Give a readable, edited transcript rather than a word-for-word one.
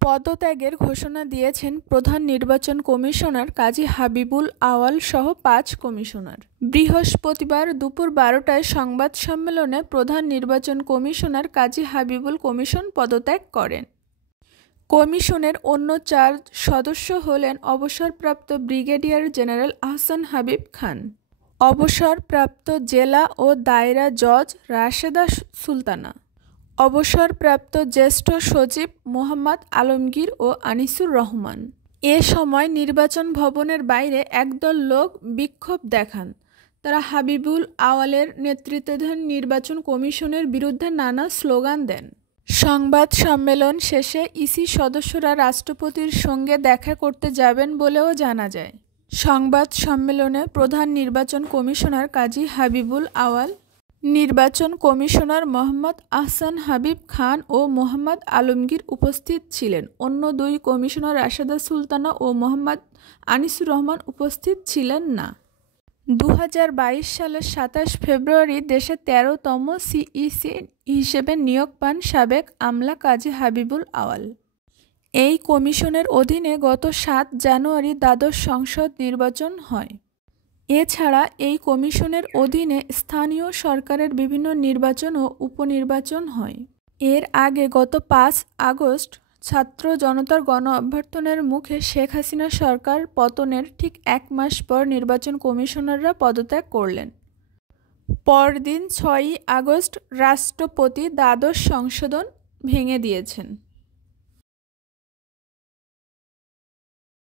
পদত্যাগের ঘোষণা দিয়েছেন প্রধান নির্বাচন কমিশনার কাজী হাবিবুল আওয়াল সহ ৫ কমিশনার। বৃহস্পতিবার দুপুর ১২টায় সংবাদ সম্মেলনে প্রধান নির্বাচন কমিশনার কাজী হাবিবুল কমিশন পদত্যাগ করেন। কমিশনের অন্য ৪ সদস্য হলেন অবসরপ্রাপ্ত ব্রিগেডিয়ার জেনারেল আহসান হাবিব খান, অবসরপ্রাপ্ত জেলা ও দায়রা জজ রাশেদা সুলতানা, অবসরপ্রাপ্ত জ্যেষ্ঠ সচিব মোহাম্মদ আলমগীর ও আনিসুর রহমান। এ সময় নির্বাচন ভবনের বাইরে একদল লোক বিক্ষোভ দেখান। তারা হাবিবুল আওয়ালের নেতৃত্বাধীন নির্বাচন কমিশনের বিরুদ্ধে নানা স্লোগান দেন। সংবাদ সম্মেলন শেষে ইসি সদস্যরা রাষ্ট্রপতির সঙ্গে দেখা করতে যাবেন বলেও জানা যায়। সংবাদ সম্মেলনে প্রধান নির্বাচন কমিশনার কাজী হাবিবুল আওয়াল, নির্বাচন কমিশনার মোহাম্মদ আহসান হাবিব খান ও মোহাম্মদ আলমগীর উপস্থিত ছিলেন। অন্য ২ কমিশনার রাশেদা সুলতানা ও মোহাম্মদ আনিসুর রহমান উপস্থিত ছিলেন না। ২০২২ সালের ২৭ ফেব্রুয়ারি দেশে ১৩তম সিইসি হিসেবে নিয়োগ পান সাবেক আমলা কাজী হাবিবুল আওয়াল। এই কমিশনের অধীনে গত ৭ জানুয়ারি দ্বাদশ সংসদ নির্বাচন হয়। এছাড়া এই কমিশনের অধীনে স্থানীয় সরকারের বিভিন্ন নির্বাচন ও উপনির্বাচন হয়। এর আগে গত ৫ আগস্ট ছাত্র জনতার গণ অভ্যর্থনের মুখে শেখ হাসিনা সরকার পতনের ঠিক ১ মাস পর নির্বাচন কমিশনাররা পদত্যাগ করলেন। পরদিন ৬ই আগস্ট রাষ্ট্রপতি দ্বাদশ সংশোধন ভেঙে দিয়েছেন।